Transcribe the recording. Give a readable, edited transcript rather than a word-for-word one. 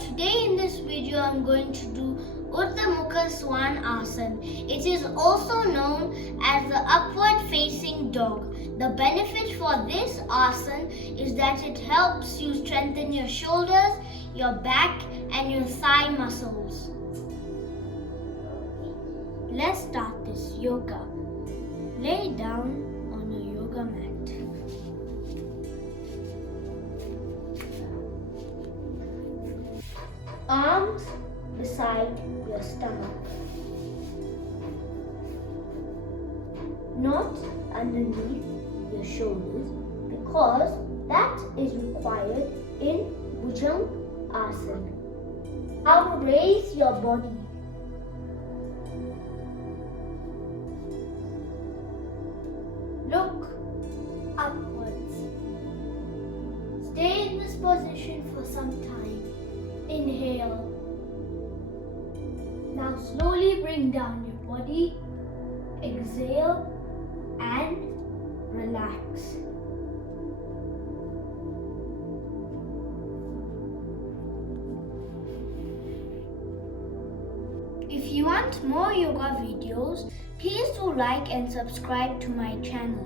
Today in this video I'm going to do Urdhva Mukha Svanasana. It is also known as the upward facing dog. The benefit for this asana is that it helps you strengthen your shoulders, your back and your thigh muscles. Let's start this yoga. Lay down on your yoga mat. Arms beside your stomach, not underneath your shoulders, because that is required in Bhujang Asana. Now raise your body. Look upwards. Stay in this position for some time. Inhale. Now slowly bring down your body. Exhale and relax. If you want more yoga videos, please do like and subscribe to my channel.